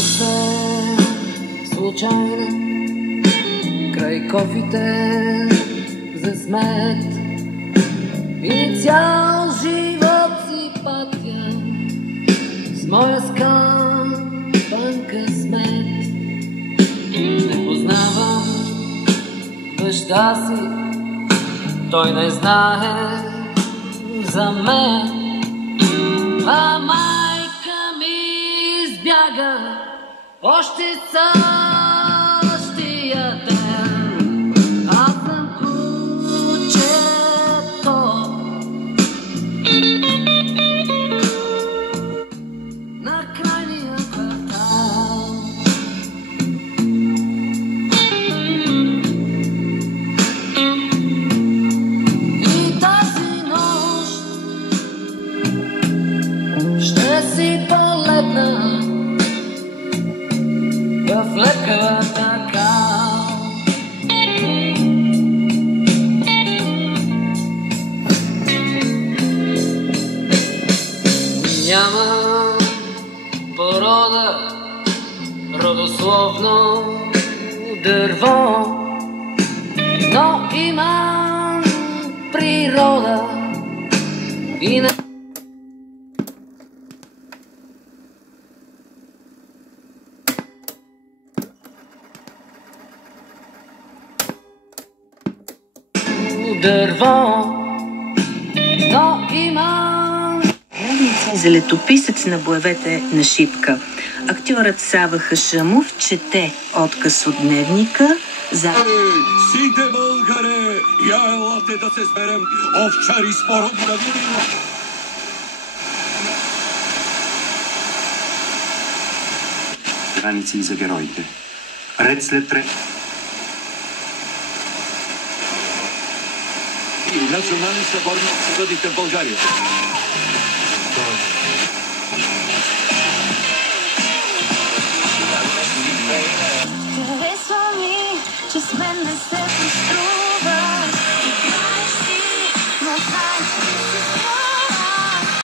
се случайно край кофите за смет и цял живот си пътя с моя скъпан късмет. Не познавам баща си, той не знае за мен, а майка ми избяга още същия ден. Аз съм кучето на крайния квартал. И тази нощ ще си полетна в леката кал. Няма порода, родословно дърво, но имам природа и на дърво, но имам. За летописец на боевете на Шипка. Актьорът Сава Хашамов чете отказ от дневника за... Сите българе, я елате да се сберем, овчари с породи да видим. Граници за героите. Ред след ред. И национални съборници съдите в България.